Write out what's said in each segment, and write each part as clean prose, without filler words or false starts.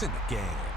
points in the game.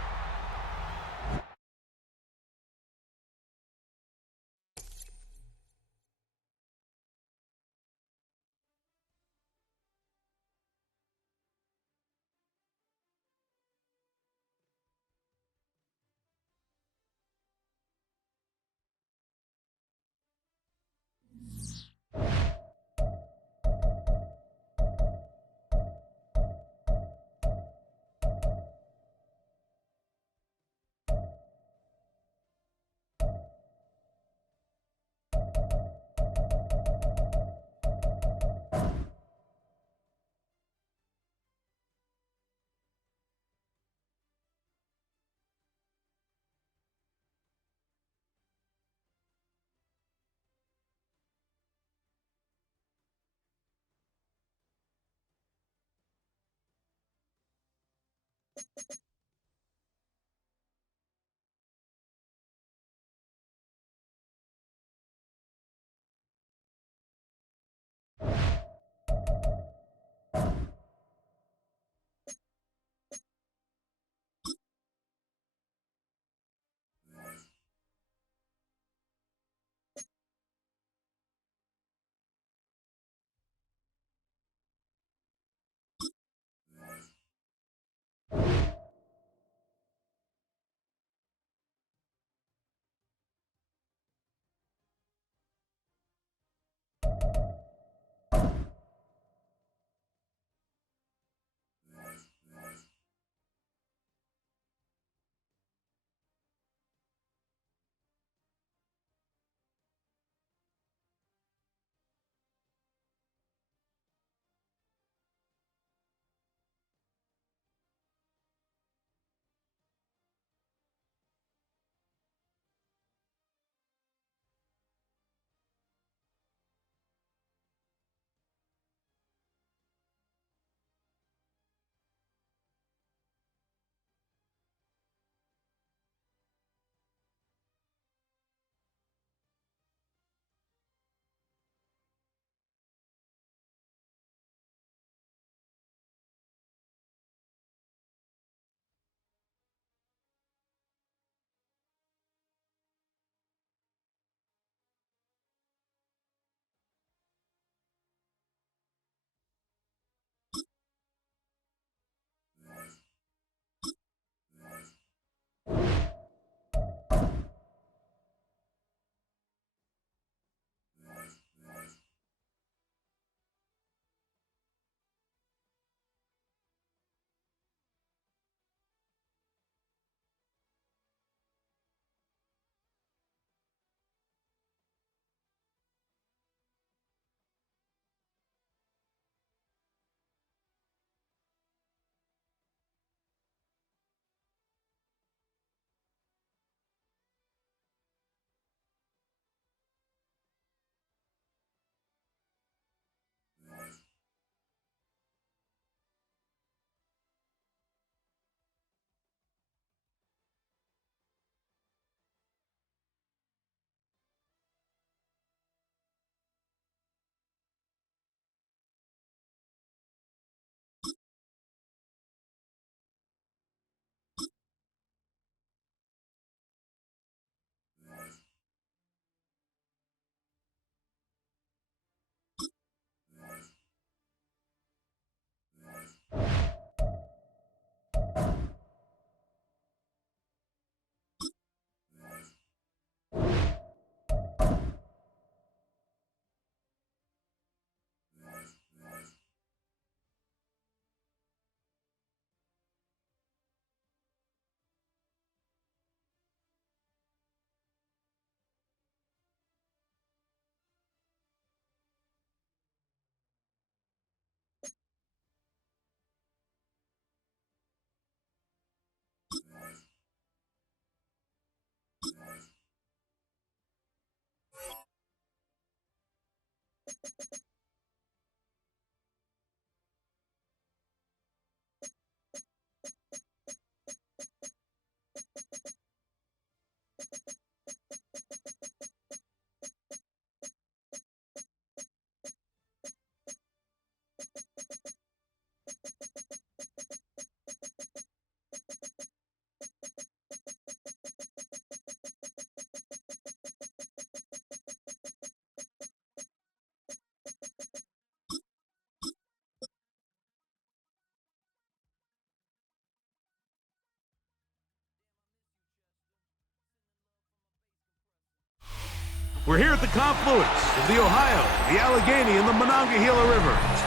We're here at the confluence of the Ohio, the Allegheny, and the Monongahela Rivers,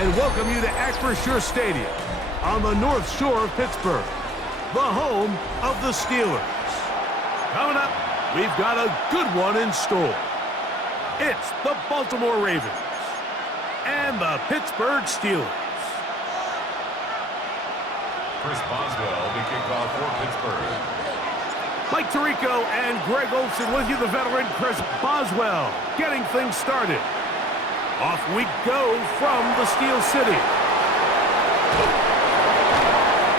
and welcome you to Acrisure Stadium on the North Shore of Pittsburgh, the home of the Steelers. Coming up, we've got a good one in store. It's the Baltimore Ravens and the Pittsburgh Steelers. Chris Boswell, the kickoff for Pittsburgh. Mike Tirico and Greg Olsen with you, the veteran Chris Boswell, getting things started. Off we go from the Steel City.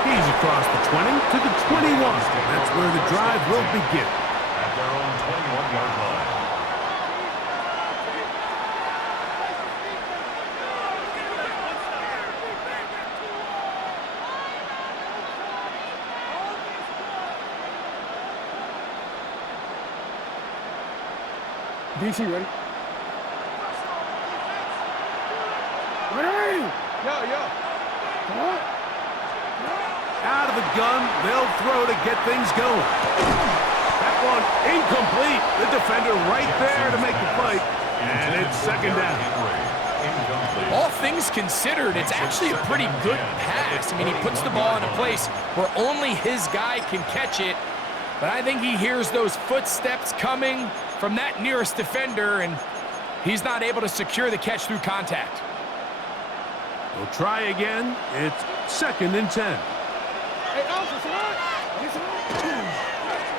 He's across the 20 to the 21. That's where the drive will begin. At their own 21-yard line. DC, ready? Ready? Yo. Come on. Out of the gun, they'll throw to get things going. That one incomplete. The defender right there to make the play. And it's second down. All things considered, it's actually a pretty good pass. I mean, he puts the ball in a place where only his guy can catch it. But I think he hears those footsteps coming from that nearest defender, and he's not able to secure the catch through contact. We'll try again. It's second and 10.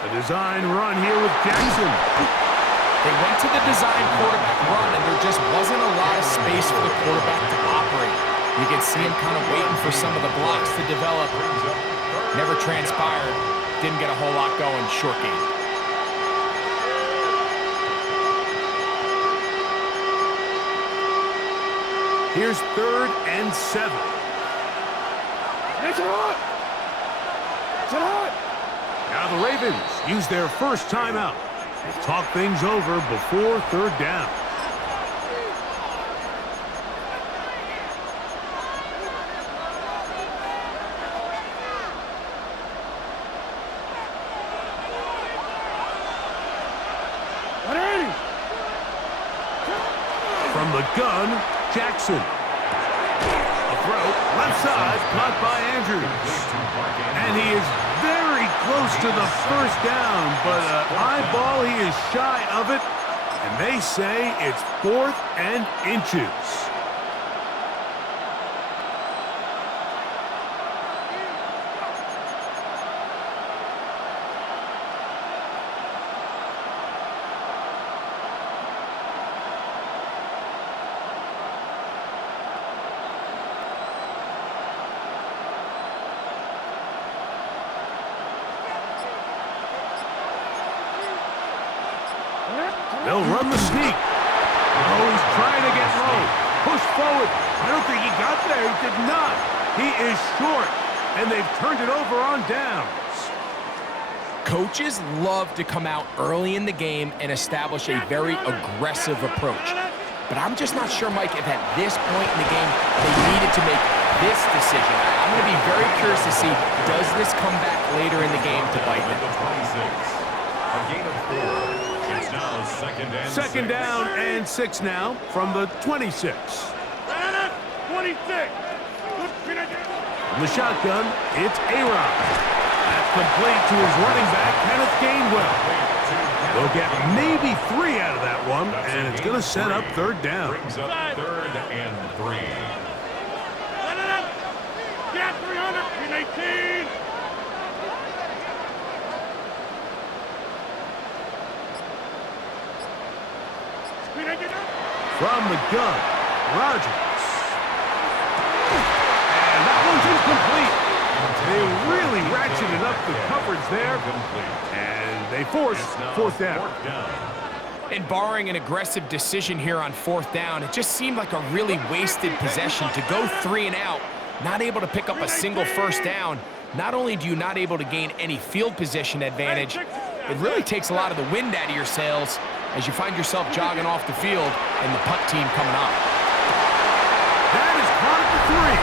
The design run here with Jackson. They went to the design quarterback run, and there just wasn't a lot of space for the quarterback to operate. You can see him kind of waiting for some of the blocks to develop. Never transpired. Didn't get a whole lot going. Short game. Here's third and 7. It's hot. Now the Ravens use their first timeout. They'll talk things over before third down. From the gun, Jackson. A throw, left side, caught by Andrews. And he is very close to the first down, but eyeball, he is shy of it. And they say it's 4th and inches. They'll run the sneak. Oh, he's trying to get low. Push forward. I don't think he got there. He did not. He is short, and they've turned it over on downs. Coaches love to come out early in the game and establish a very aggressive approach. But I'm just not sure, Mike, if at this point in the game they needed to make this decision. I'm going to be very curious to see, does this come back later in the game to bite them? A gain of 4. It's now Second down and 6 now from the 26. 26. From the shotgun, it's A-Rod. That's complete to his running back, Kenneth Gainwell. They'll get maybe 3 out of that one, and it's going to set up third down. Brings up 3rd and 3. Get 318. From the gun, Rodgers. And that one's incomplete. They really ratcheted up the coverage there, and they force 4th down. And barring an aggressive decision here on 4th down, it just seemed like a really wasted possession to go 3 and out, not able to pick up a single first down. Not only do you not able to gain any field position advantage, it really takes a lot of the wind out of your sails as you find yourself jogging off the field and the punt team coming up. That is caught at the 3.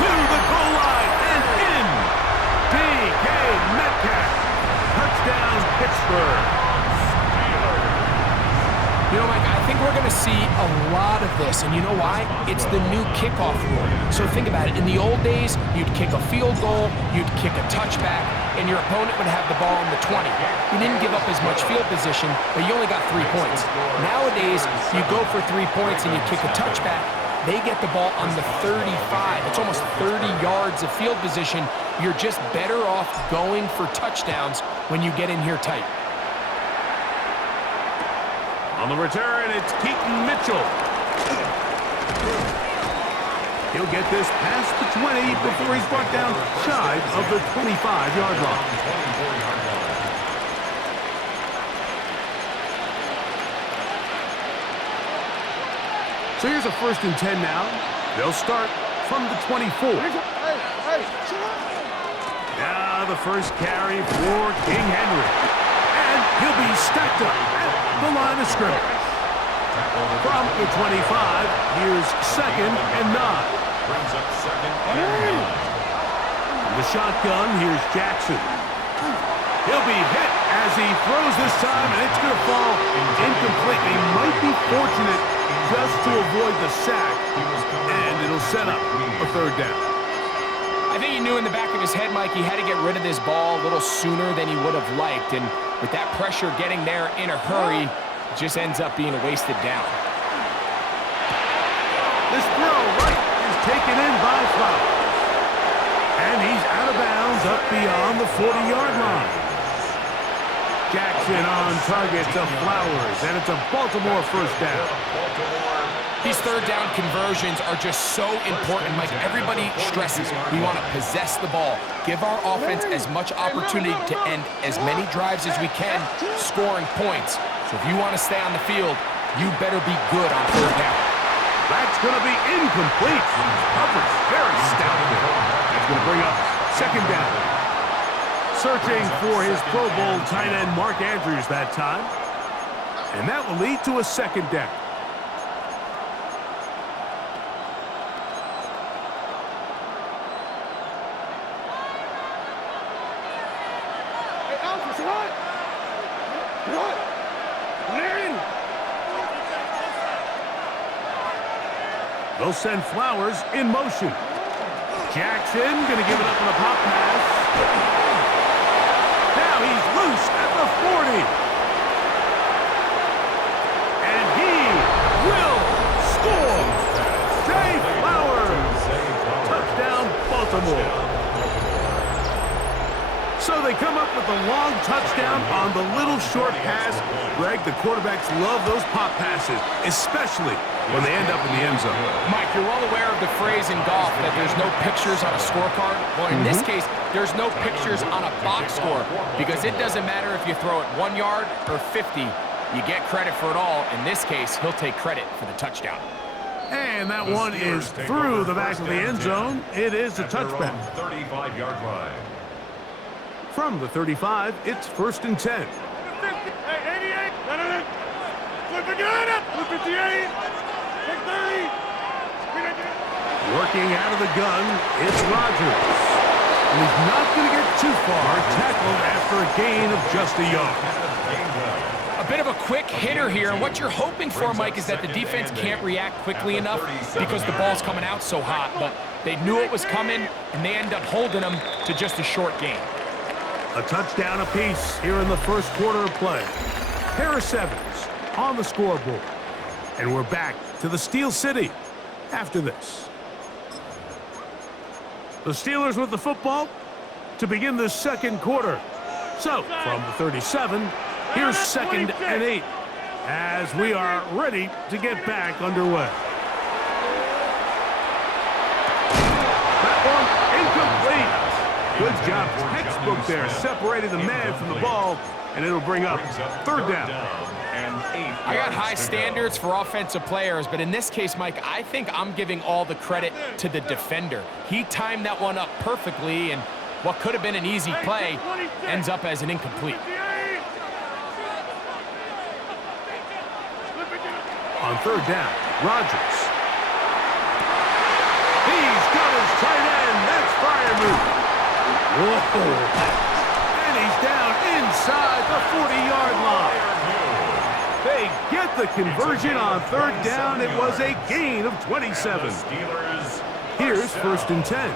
To the goal line and in. D.K. Metcalf. Touchdown, Pittsburgh. You know, Mike, I think we're going to see a lot of this, and you know why? It's the new kickoff rule. So think about it. In the old days, you'd kick a field goal, you'd kick a touchback, and your opponent would have the ball on the 20. You didn't give up as much field position, but you only got 3 points. Nowadays, you go for 3 points and you kick a touchback, they get the ball on the 35. It's almost 30 yards of field position. You're just better off going for touchdowns when you get in here tight. On the return, it's Keaton Mitchell. He'll get this past the 20 before he's brought down shy of the 25-yard line. So here's a 1st and 10 now. They'll start from the 24. Now the first carry for King Henry. And he'll be stacked up at the line of scrimmage. From the 25, here's 2nd and 9. Brings up 2nd and 9. From the shotgun, here's Jackson. He'll be hit as he throws this time, and it's going to fall incomplete. He might be fortunate just to avoid the sack, and it'll set up a 3rd down. I think he knew in the back of his head, Mike, he had to get rid of this ball a little sooner than he would have liked, and with that pressure getting there in a hurry, it just ends up being a wasted down. This throw right is taken in by Flowers. And he's out of bounds up beyond the 40-yard line. Jackson on target to Flowers, and it's a Baltimore 1st down. These 3rd down conversions are just so important, Mike. Everybody stresses we want to possess the ball, give our offense as much opportunity to end as many drives as we can, scoring points. So if you want to stay on the field, you better be good on 3rd down. That's going to be incomplete. Coverage very stout there. That's going to bring up 2nd down. Searching for his Pro Bowl tight end Mark Andrews that time. And that will lead to a 2nd down. They'll send Flowers in motion. Jackson going to give it up on a pop pass. Now he's loose at the 40. And he will score. Jay Flowers. Touchdown, Baltimore. So they come up with a long touchdown on the little short pass. Greg, the quarterbacks love those pop passes, especially when they end up in the end zone. Mike, you're well aware of the phrase in golf that there's no pictures on a scorecard. Well, in this case, there's no pictures on a box score because it doesn't matter if you throw it 1 yard or 50. You get credit for it all. In this case, he'll take credit for the touchdown. And that one is through the back of the end zone. It is a touchback. 35-yard line. From the 35, it's 1st and 10. Hey, 88. Flip again. Flip 58. Take 30. Working out of the gun, it's Rodgers. And he's not going to get too far. Tackled after a gain of just a yard. A bit of a quick hitter here, and what you're hoping for, Mike, is that the defense can't react quickly enough because the ball's coming out so hot, but they knew it was coming, and they end up holding them to just a short gain. A touchdown apiece here in the 1st quarter of play. Pair of 7s on the scoreboard. And we're back to the Steel City after this. The Steelers with the football to begin the 2nd quarter. So, from the 37, here's 2nd and 8 as we are ready to get back underway. That one incomplete. Good job, textbook there, separating the man from the ball, and it'll bring up 3rd down. I got high standards for offensive players, but in this case, Mike, I think I'm giving all the credit to the defender. He timed that one up perfectly, and what could have been an easy play ends up as an incomplete. On 3rd down, Rodgers. He's got his tight end. That's fire move. Whoa. And he's down inside the 40-yard line. They get the conversion on third down. It was a gain of 27. Here's first and 10.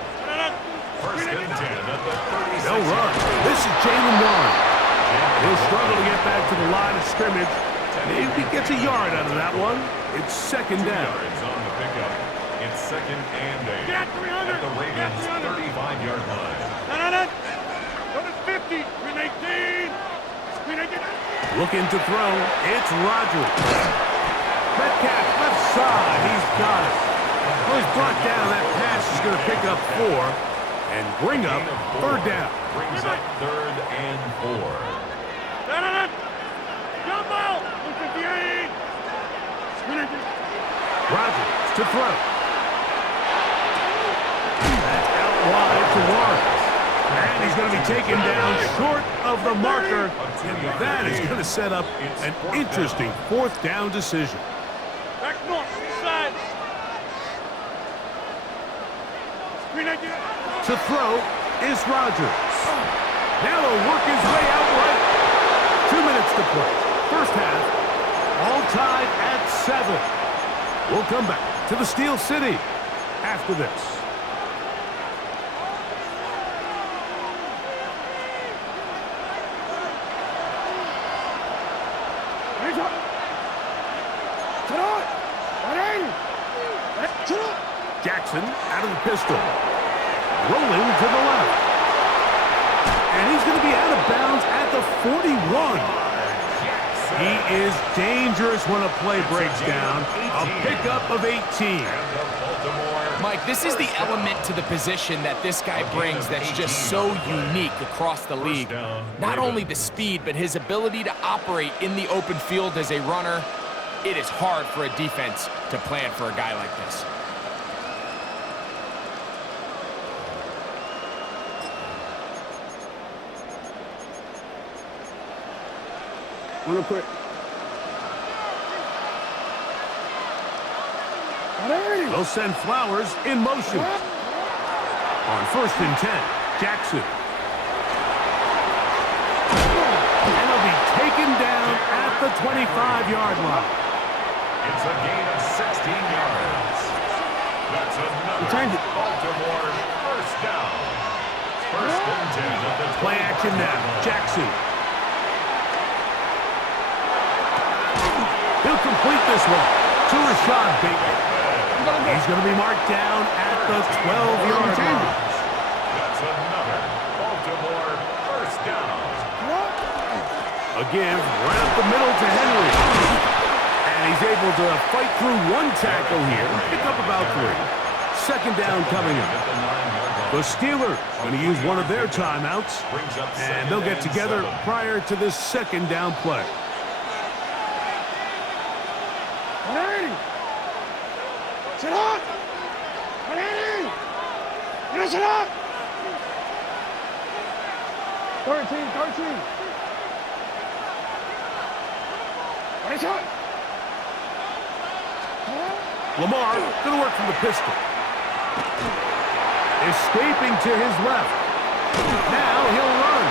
First and 10 at the 36. They'll run. This is Jalen Warren. He'll struggle to get back to the line of scrimmage. Maybe he gets a yard out of that one. It's second down. Yards on the pickup. It's second and 8 at the Ravens' 35-yard line. Go to 50. Screen 18. Screen 18. Looking to throw. It's Rodgers. Metcalf left side. He's got it. Well, he's brought down. That pass is going to pick up 4 and bring up third down. Brings up third and 4. Jump out. 58. Screen 18. Rodgers to throw. That's out wide to Warren. And he's going to be taken down short of the marker. And that is going to set up an interesting fourth down decision. Back north. Side. Screen 18. To throw is Rodgers. Now he'll work his way out right. 2 minutes to play. First half, all tied at 7. We'll come back to the Steel City after this. Jackson out of the pistol. Rolling to the left. And he's going to be out of bounds at the 41. He is dangerous when a play breaks down. A pickup of 18. Mike, this is the element to the position that this guy brings that's just so unique across the league. Not only the speed, but his ability to operate in the open field as a runner. It is hard for a defense to plan for a guy like this. Real quick. They'll send Flowers in motion. On first and 10, Jackson. And he'll be taken down at the 25-yard line. It's a gain of 16 yards. That's another Baltimore first down. First and 10 at the 25-yard line. Play action now, Jackson. He'll complete this one to Rashad Bateman. He's going to be marked down at the 12-yard line. That's another Baltimore first down. Again, right up the middle to Henry. And he's able to fight through one tackle here and pick up about 3. Second down coming up. The Steelers going to use one of their timeouts. And they'll get together prior to this second down play. Sit up! Sit up! 13. Lamar going to work from the pistol. Escaping to his left. Now he'll run.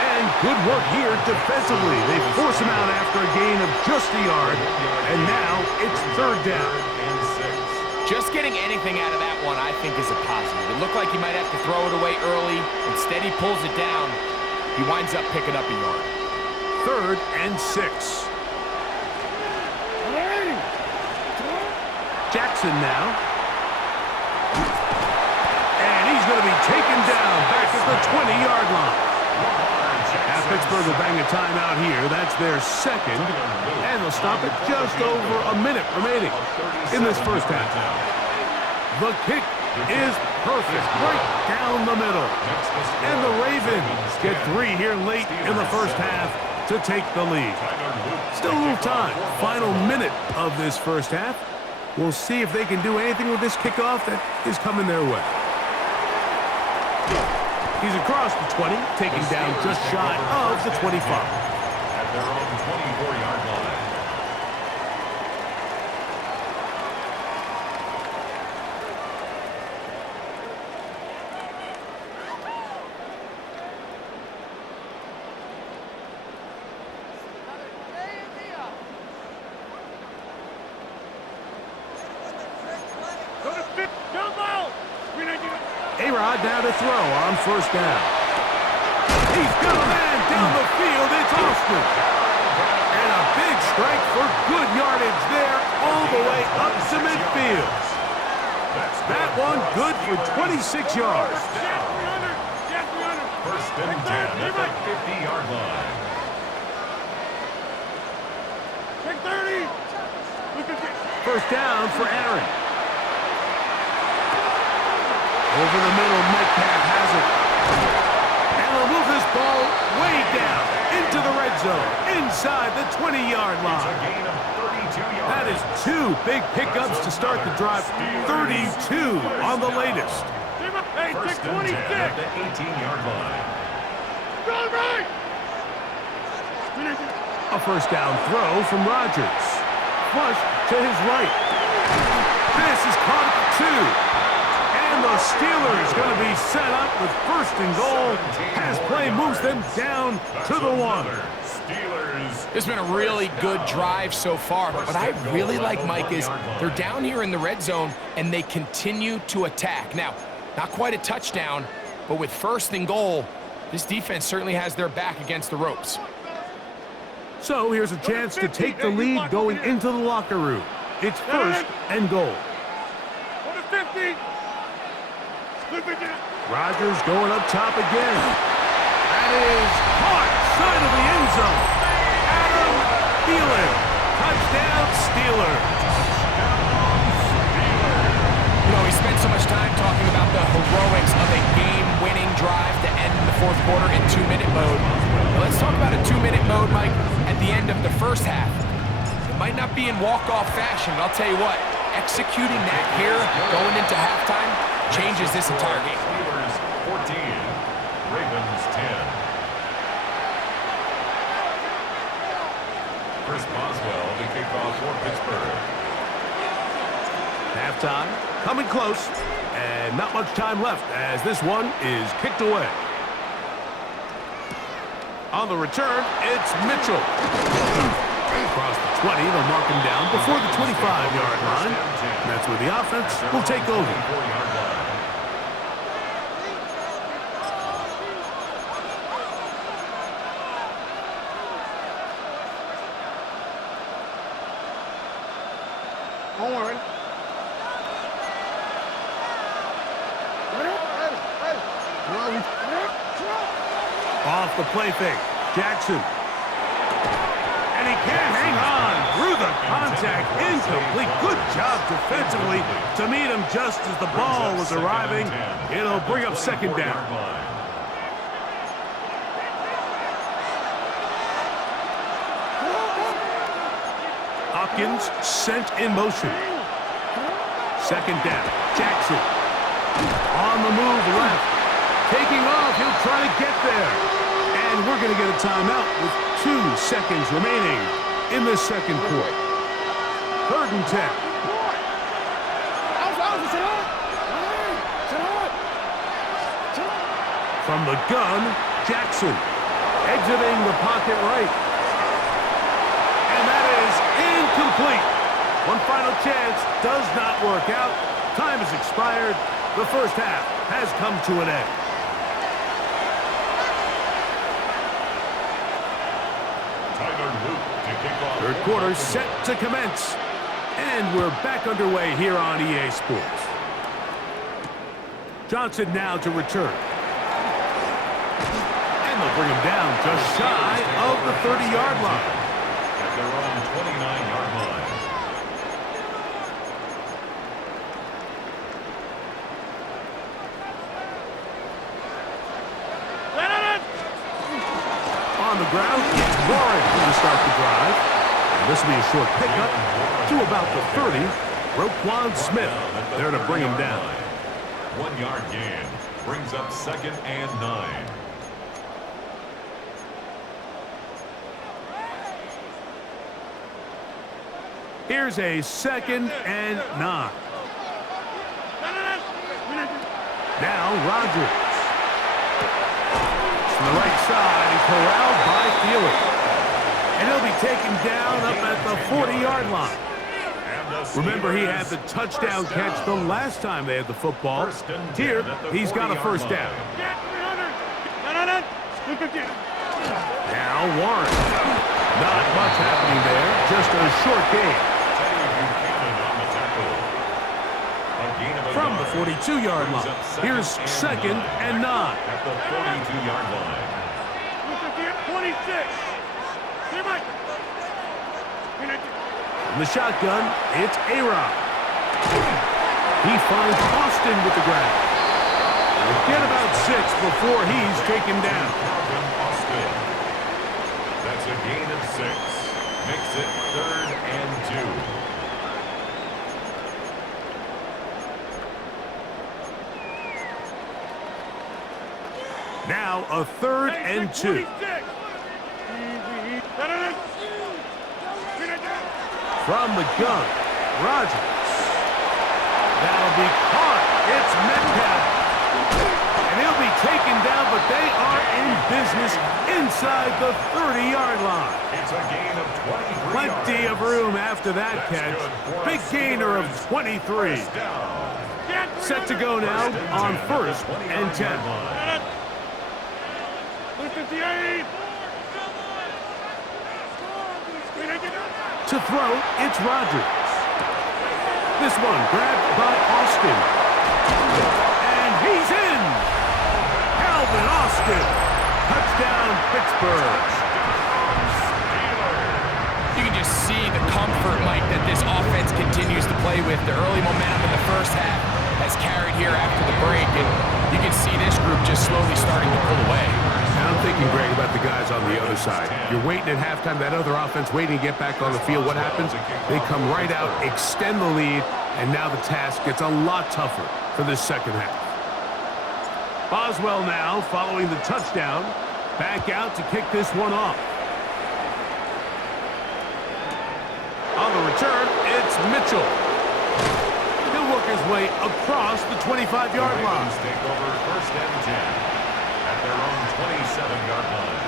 And good work here defensively. They force him out after a gain of just a yard. And now it's third down. Just getting anything out of that one, I think, is a positive. It looked like he might have to throw it away early. Instead, he pulls it down. He winds up picking up a yard. Third and 6. Jackson now. And he's going to be taken down back at the 20-yard line. Now Pittsburgh will bang a timeout here. That's their second. And they'll stop it just over a minute remaining in this first half. The kick is perfect, right down the middle. And the Ravens get 3 here late in the first half to take the lead. Still a little time. Final minute of this first half. We'll see if they can do anything with this kickoff that is coming their way. He's across the 20, taken down just shy of the 25. At their own 24-yard line. A-Rod now to throw on first down. He's got a man down the field. It's Austin. And a big strike for good yardage there all the way up to midfield. That one good for 26 yards. First and 10 at the 50-yard line. Take 30. First down for Aaron. Over the middle, Metcalf has it. And they'll move this ball way down into the red zone, inside the 20-yard It's a line. gain of 32 yards. That is two big pickups to start the drive. 32 on the latest. Hey, First take and 10 at 26. the 18-yard line. Go right. A first down throw from Rodgers. Flush to his right. This is caught at the 2. And the Steelers going to be set up with first and goal as play moves them down to the 1. Steelers. It's been a really good drive so far, but what I really like, Mike, is they're down here in the red zone, and they continue to attack. Now, not quite a touchdown, but with first and goal, this defense certainly has their back against the ropes. So here's a chance to take the lead going into the locker room. It's first and goal. Go to 50. Rodgers going up top again. That is caught side of the end zone. Adam Thielen. Touchdown Steelers. You know, we spent so much time talking about the heroics of a game-winning drive to end the fourth quarter in 2-minute mode. Now let's talk about a 2-minute mode, Mike, at the end of the first half. It might not be in walk-off fashion, but I'll tell you what, executing that here, going into halftime, changes this entire game. Steelers 14, Ravens 10. Chris Boswell to kick off for Pittsburgh. Halftime coming close, and not much time left as this one is kicked away. On the return, it's Mitchell. Across the 20, they'll mark him down before the 25-yard line. And that's where the offense will take over. 4-yard line. Don't worry. Off the play fake, Jackson. And he can't hang on through the contact. Incomplete. Good job defensively to meet him just as the ball was arriving. It'll bring up second down. Hopkins sent in motion. Second down, Jackson. On the move left. Taking off, he'll try to get there. And we're going to get a timeout with 2 seconds remaining in the second quarter. Third and 10. From the gun, Jackson. Exiting the pocket right. And that is incomplete. One final chance does not work out. Time has expired. The first half has come to an end. Third quarter set to commence. And we're back underway here on EA Sports. Johnson now to return. And they'll bring him down just shy of the 30-yard line. At their own 29-yard line. On the ground, it's Warren to start the drive. And this will be a short pickup to about the 30. Roquan Smith there to bring him down. 1-yard gain brings up second and 9. Here's a second and 9. Now Rodgers. To the right side and corralled by Thielen. And he'll be taken down up at the 40-yard line. And the Remember, he had the touchdown catch the last time they had the football. Here, he's got a first down. Now Warren. Not much happening there. Just a short gain. From the 42-yard line. Here's 2nd and 9. At the 42-yard line. 26. In the shotgun, it's A-Rod. He finds Austin with the grab. He'll get about 6 before he's taken down. That's a gain of 6. Makes it 3rd and 2. Now a 3rd and 2. From the gun, Rodgers. That'll be caught. It's Metcalf. And he'll be taken down, but they are in business inside the 30-yard line. It's a gain of 23 Plenty of room after that catch. Big gainer of 23. Set to go now on 1st and 10. To throw, it's Rodgers. This one grabbed by Austin. And he's in! Calvin Austin. Touchdown, Pittsburgh. You can just see the comfort, Mike, that this offense continues to play with. The early momentum in the first half has carried here after the break, and you can see this group just slowly starting to pull away. I'm thinking, Greg, about the guys on the other side. You're waiting at halftime, that other offense waiting to get back on the field. What happens? They come right out, extend the lead, and now the task gets a lot tougher for this second half. Boswell now, following the touchdown, back out to kick this one off. On the return, it's Mitchell. He'll work his way across the 25-yard line. Take over 1st and 10. At their own 27-yard line.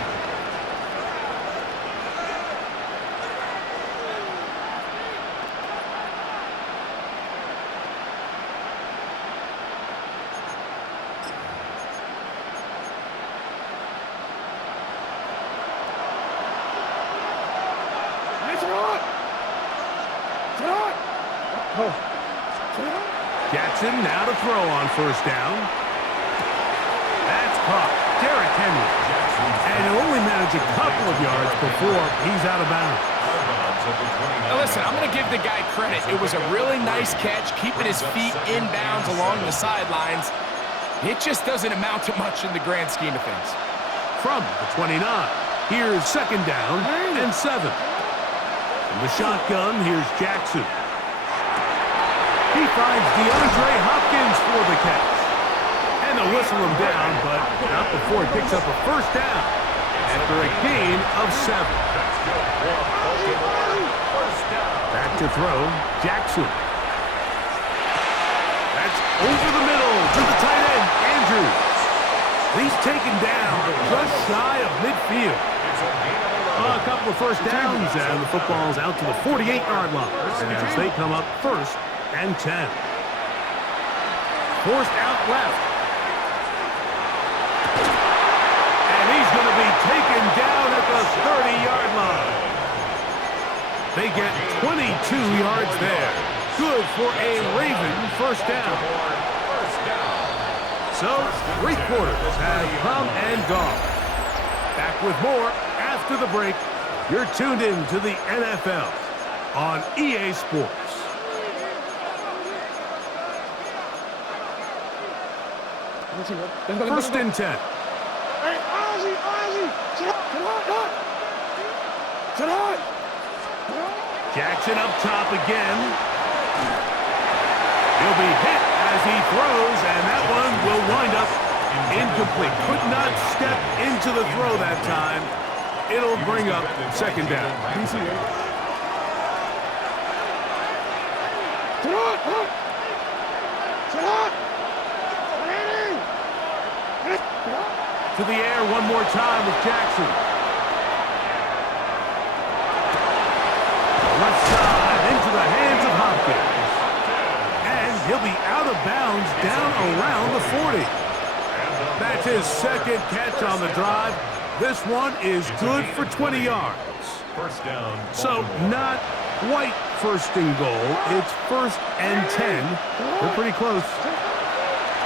Jackson now to throw on 1st down. That's caught. Derrick Henry. And he'll only manage a couple of yards before he's out of bounds. Now listen, I'm going to give the guy credit. It was a really nice catch, keeping his feet in bounds along the sidelines. It just doesn't amount to much in the grand scheme of things. From the 29, here's 2nd down and 7. From the shotgun, here's Jackson. He finds DeAndre Hopkins for the catch. And they'll whistle him down, but not before he picks up a 1st down after a gain of 7. Back to throw, Jackson. That's over the middle to the tight end, Andrews. He's taken down just shy of midfield. A couple of 1st downs, and the football's out to the 48-yard line as they come up 1st and 10. Forced out left. And he's going to be taken down at the 30-yard line. They get 22 yards there. Good for a Raven 1st down. So, 3 quarters have come and gone. Back with more after the break. You're tuned in to the NFL on EA Sports. First and 10. Hey, Ozzy! Sit on! Jackson up top again. He'll be hit as he throws, and that one will wind up incomplete. Could not step into the throw that time. It'll bring up 2nd down. To the air one more time with Jackson. Left side into the hands of Hopkins. He'll be out of bounds down around the 40. That's his second catch on the drive. This one is good for 20 yards. First down. So not quite first and goal. It's first and 10. They're pretty close.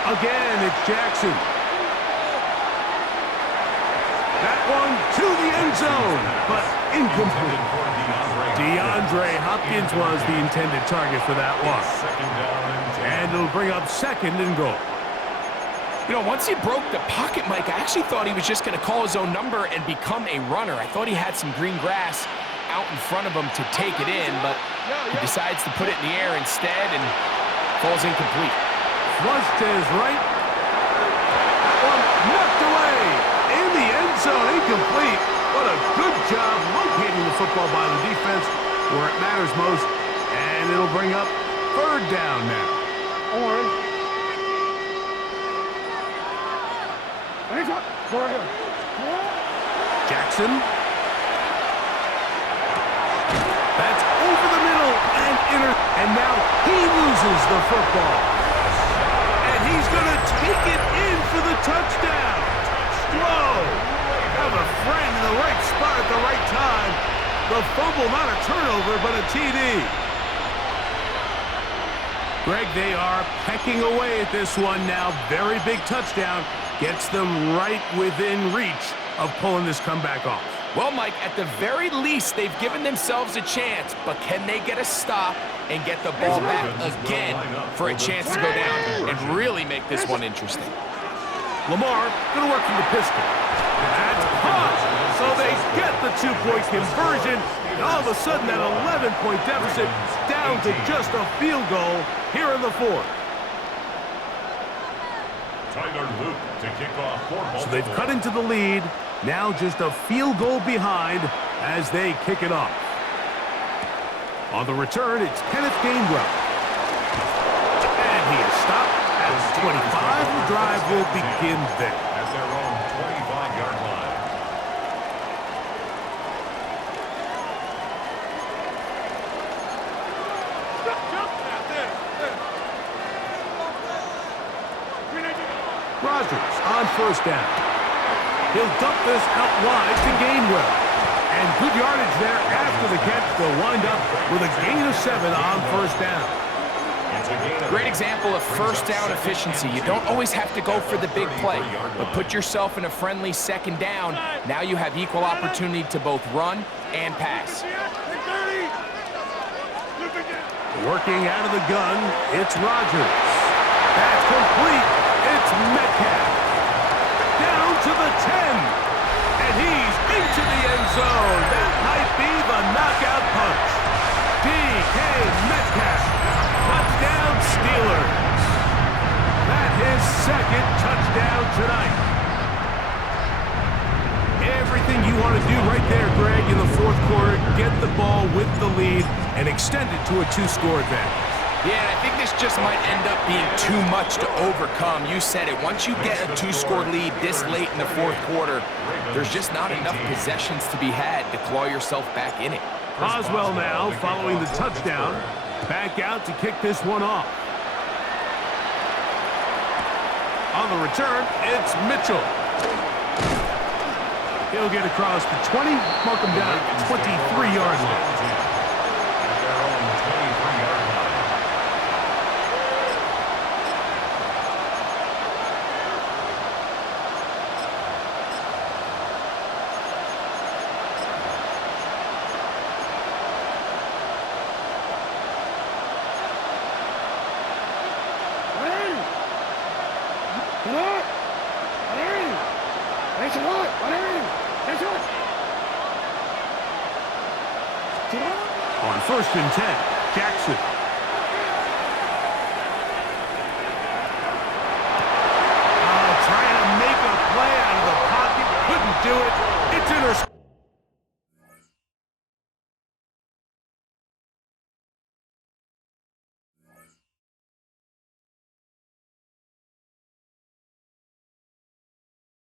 Again, it's Jackson. That one to the end zone, but incomplete. DeAndre Hopkins was the intended target for that one. And it'll bring up second and goal. You know, once he broke the pocket, Mike, I actually thought he was just going to call his own number and become a runner. I thought he had some green grass out in front of him to take it in, but he decides to put it in the air instead and falls incomplete. Flush to his right. That one knocked away in the end zone, incomplete. What a good job locating the football by the defense where it matters most. And it'll bring up third down now. Jackson. That's over the middle and now he loses the football. And he's going to take it in for the touchdown. Whoa! Have a friend in the right spot at the right time. The fumble, not a turnover, but a TD. Greg, they are pecking away at this one now. Very big touchdown. Gets them right within reach of pulling this comeback off. Well, Mike, at the very least, they've given themselves a chance, but can they get a stop and get the ball back again for a chance to go down and really make this one interesting? Lamar going to work from the pistol. That's caught. So they get the two-point conversion. And all of a sudden, that 11-point deficit down to just a field goal here in the fourth. To kick off for Baltimore. So they've cut into the lead. Now just a field goal behind as they kick it off. On the return, it's Kenneth Gainwell. And he is stopped at 25. The drive will begin there. At their own 25-yard line. Rodgers on first down. He'll dump this out wide to Gainwell. And good yardage there after the catch. They'll wind up with a gain of 7 on first down. Great example of first down efficiency. You don't always have to go for the big play, but put yourself in a friendly second down. Now you have equal opportunity to both run and pass. Working out of the gun, it's Rodgers. That's complete. It's Metcalf. Down to the 10. And he's into the end zone. That might be the knockout punch. DK Metcalf. Touchdown Steelers. That's his second touchdown tonight. Everything you want to do right there, Greg, in the fourth quarter. Get the ball with the lead and extend it to a 2-score advantage. Yeah, I think this just might end up being too much to overcome. You said it. Once you get a 2-score lead this late in the fourth quarter, there's just not enough possessions to be had to claw yourself back in it. Boswell now, following the touchdown, back out to kick this one off. On the return, it's Mitchell. He'll get across the 20, mark him down at 23-yard line. On first and 10, Jackson. Trying to make a play out of the pocket. Couldn't do it.